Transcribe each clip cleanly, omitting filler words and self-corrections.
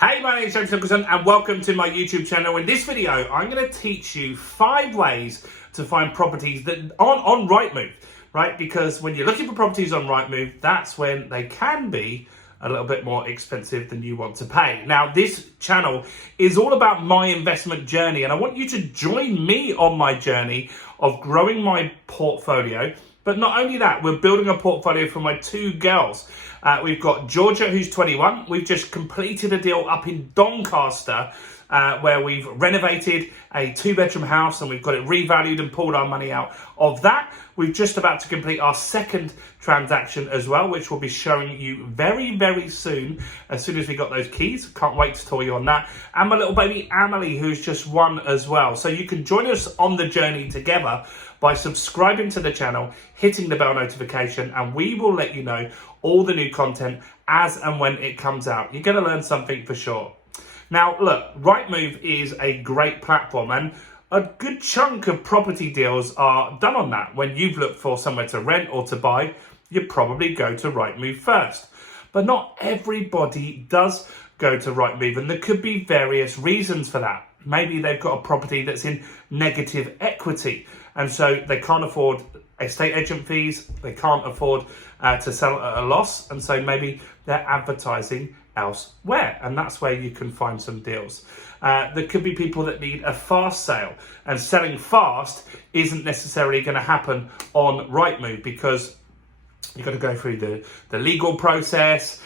Hey, my name is Nicholson and welcome to my YouTube channel. In this video, I'm going to teach you 5 ways to find properties that aren't on RightMove, right? Because when you're looking for properties on RightMove, that's when they can be a little bit more expensive than you want to pay. Now, this channel is all about my investment journey, and I want you to join me on my journey of growing my portfolio. But not only that, we're building a portfolio for my 2 girls. We've got Georgia, who's 21. We've just completed a deal up in Doncaster where we've renovated a 2-bedroom house and we've got it revalued and pulled our money out of that. We're just about to complete our 2nd transaction as well, which we'll be showing you very, very soon as we got those keys. Can't wait to tell you on that. And my little baby Emily, who's just 1 as well. So you can join us on the journey together by subscribing to the channel, hitting the bell notification, and we will let you know all the new content as and when it comes out. You're going to learn something for sure. Now, look, RightMove is a great platform, and a good chunk of property deals are done on that. When you've looked for somewhere to rent or to buy, you probably go to RightMove first. But not everybody does go to RightMove, and there could be various reasons for that. Maybe they've got a property that's in negative equity, and so they can't afford estate agent fees, they can't afford to sell at a loss, and so maybe they're advertising elsewhere, and that's where you can find some deals. There could be people that need a fast sale, and selling fast isn't necessarily going to happen on RightMove because you've got to go through the legal process.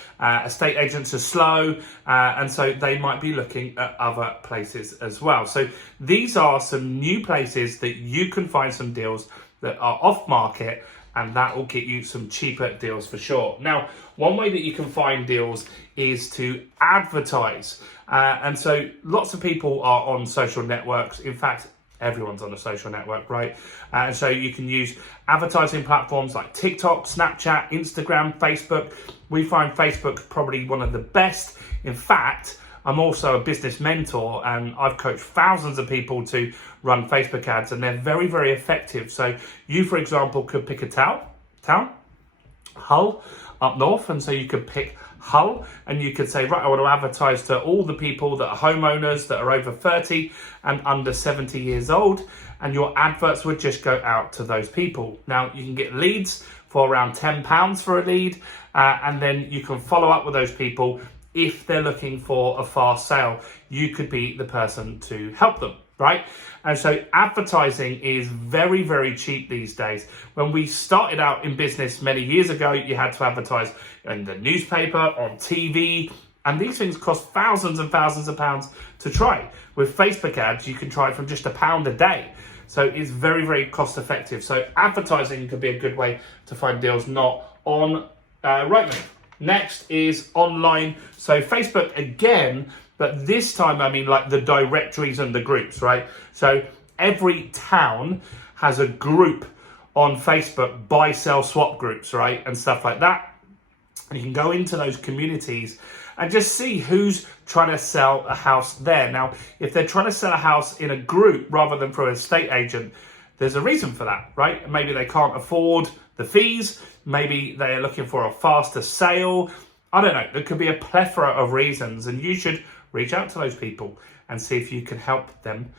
Estate agents are slow, and so they might be looking at other places as well. So these are some new places that you can find some deals that are off market, and that will get you some cheaper deals for sure. Now, one way that you can find deals is to advertise. And so lots of people are on social networks. In fact, everyone's on a social network, right? And so you can use advertising platforms like TikTok, Snapchat, Instagram, Facebook. We find Facebook probably one of the best. In fact, I'm also a business mentor, and I've coached thousands of people to run Facebook ads, and they're very, very effective. So you, for example, could pick a town, Hull, up north, and so you could pick Hull, and you could say, right, I want to advertise to all the people that are homeowners that are over 30 and under 70 years old, and your adverts would just go out to those people. Now, you can get leads for around £10 for a lead, and then you can follow up with those people. If they're looking for a fast sale, you could be the person to help them, right? And so advertising is very, very cheap these days. When we started out in business many years ago, you had to advertise in the newspaper, on TV, and these things cost thousands and thousands of pounds to try. With Facebook ads, you can try from just £1 a day. So it's very, very cost effective. So advertising could be a good way to find deals not on RightMove. Next is online. So Facebook again, but this time I mean like the directories and the groups, right? So every town has a group on Facebook, buy, sell, swap groups, right? And stuff like that. And you can go into those communities and just see who's trying to sell a house there. Now, if they're trying to sell a house in a group rather than through an estate agent, there's a reason for that, right? Maybe they can't afford the fees. Maybe they're looking for a faster sale. I don't know. There could be a plethora of reasons, and you should reach out to those people and see if you can help them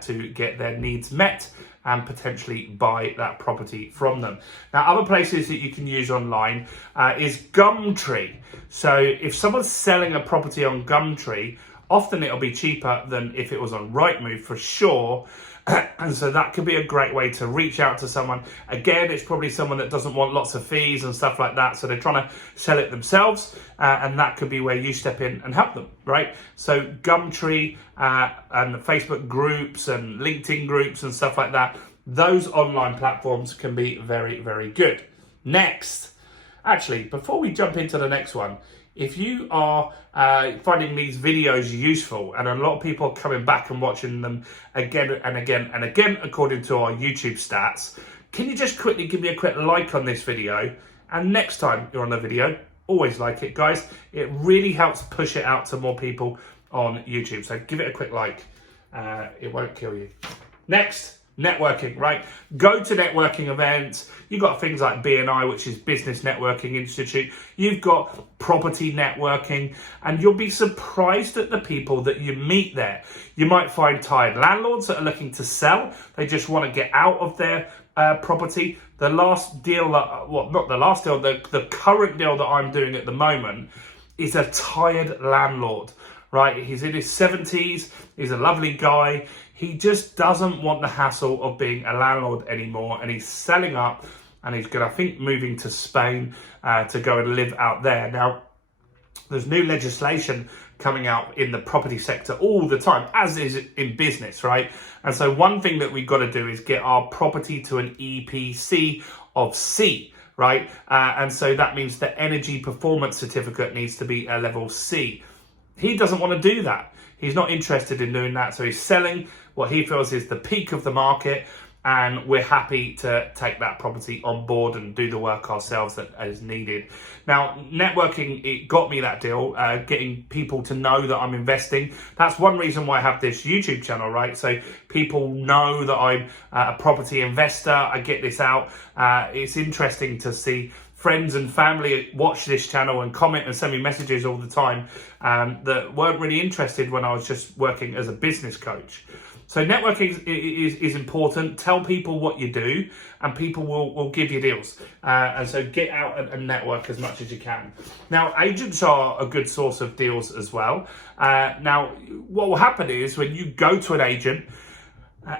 to get their needs met and potentially buy that property from them. Now, other places that you can use online is Gumtree. So if someone's selling a property on Gumtree, often it'll be cheaper than if it was on RightMove for sure. And so that could be a great way to reach out to someone. Again, it's probably someone that doesn't want lots of fees and stuff like that. So they're trying to sell it themselves. And that could be where you step in and help them, right? So Gumtree and Facebook groups and LinkedIn groups and stuff like that, those online platforms can be very, very good. Next, actually, before we jump into the next one, if you are finding these videos useful, and a lot of people are coming back and watching them again and again and again, according to our YouTube stats, can you just quickly give me a quick like on this video? And next time you're on the video, always like it, guys. It really helps push it out to more people on YouTube. So give it a quick like. It won't kill you. Next, Networking, right? Go to networking events. You've got things like BNI, which is Business Networking Institute. You've got property networking, and you'll be surprised at the people that you meet there. You might find tired landlords that are looking to sell. They just want to get out of their property. The last deal, not the last deal, the current deal that I'm doing at the moment is a tired landlord, right? He's in his 70s. He's a lovely guy. He just doesn't want the hassle of being a landlord anymore, and he's selling up, and he's going to, I think, moving to Spain to go and live out there. Now, there's new legislation coming out in the property sector all the time, as is in business, right? And so one thing that we've got to do is get our property to an EPC of C, right? And so that means the energy performance certificate needs to be a level C. He doesn't want to do that. He's not interested in doing that. So he's selling what he feels is the peak of the market, and we're happy to take that property on board and do the work ourselves that is needed. Now, networking, it got me that deal, getting people to know that I'm investing. That's one reason why I have this YouTube channel, right? So people know that I'm a property investor. I get this out. It's interesting to see friends and family watch this channel and comment and send me messages all the time that weren't really interested when I was just working as a business coach. So networking is important. Tell people what you do, and people will give you deals. And so get out and network as much as you can. Now, agents are a good source of deals as well. Now, what will happen is when you go to an agent,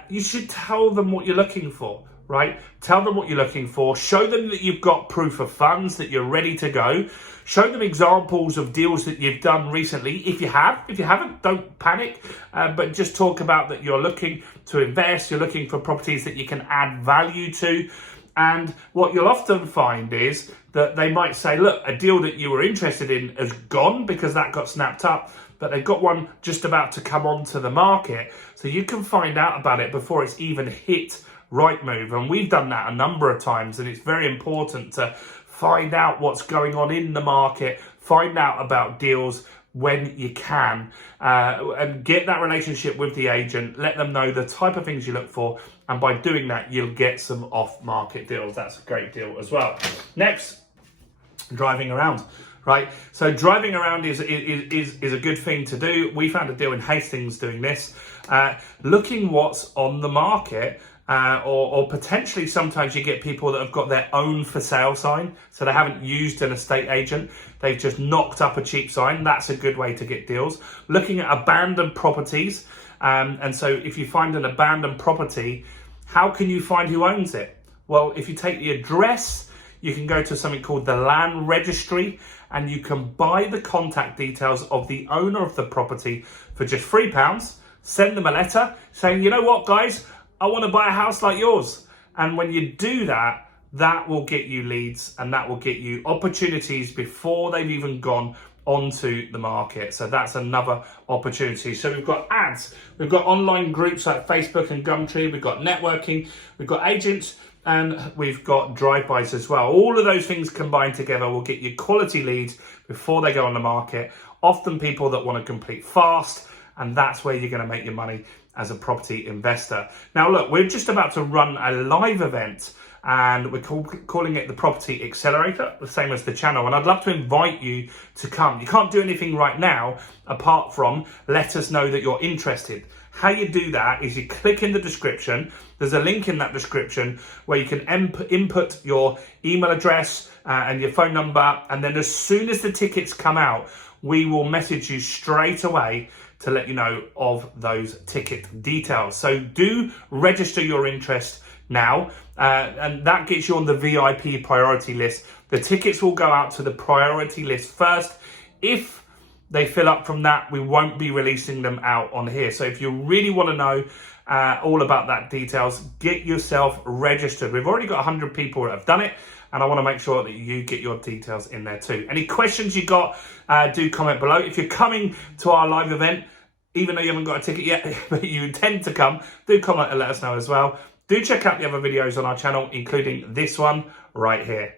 you should tell them what you're looking for, right? Tell them what you're looking for. Show them that you've got proof of funds, that you're ready to go. Show them examples of deals that you've done recently. If you haven't, don't panic, but just talk about that you're looking to invest, you're looking for properties that you can add value to. And what you'll often find is that they might say, look, a deal that you were interested in has gone because that got snapped up, but they've got one just about to come onto the market. So you can find out about it before it's even hit RightMove. And we've done that a number of times, and it's very important to find out what's going on in the market, find out about deals when you can, and get that relationship with the agent, let them know the type of things you look for, and by doing that, you'll get some off-market deals. That's a great deal as well. Next, driving around, right? So driving around is a good thing to do. We found a deal in Hastings doing this, looking what's on the market. Or potentially sometimes you get people that have got their own for sale sign, so they haven't used an estate agent, they've just knocked up a cheap sign. That's a good way to get deals. Looking at abandoned properties, and so if you find an abandoned property, how can you find who owns it? Well, if you take the address, you can go to something called the land registry, and you can buy the contact details of the owner of the property for just £3, send them a letter saying, you know what, guys, I want to buy a house like yours. And when you do that, that will get you leads, and that will get you opportunities before they've even gone onto the market. So that's another opportunity. So we've got ads, we've got online groups like Facebook and Gumtree, we've got networking, we've got agents, and we've got drive-bys as well. All of those things combined together will get you quality leads before they go on the market. Often people that want to complete fast, and that's where you're going to make your money as a property investor. Now look, we're just about to run a live event, and we're calling it the Property Accelerator, the same as the channel, and I'd love to invite you to come. You can't do anything right now apart from let us know that you're interested. How you do that is you click in the description. There's a link in that description where you can input your email address and your phone number, and then as soon as the tickets come out, we will message you straight away to let you know of those ticket details. So do register your interest now, and that gets you on the VIP priority list. The tickets will go out to the priority list first. If they fill up from that, we won't be releasing them out on here. So if you really want to know all about that details, get yourself registered. We've already got 100 people that have done it, and I want to make sure that you get your details in there too. Any questions you got, do comment below. If you're coming to our live event, even though you haven't got a ticket yet, but you intend to come, do comment and let us know as well. Do check out the other videos on our channel, including this one right here.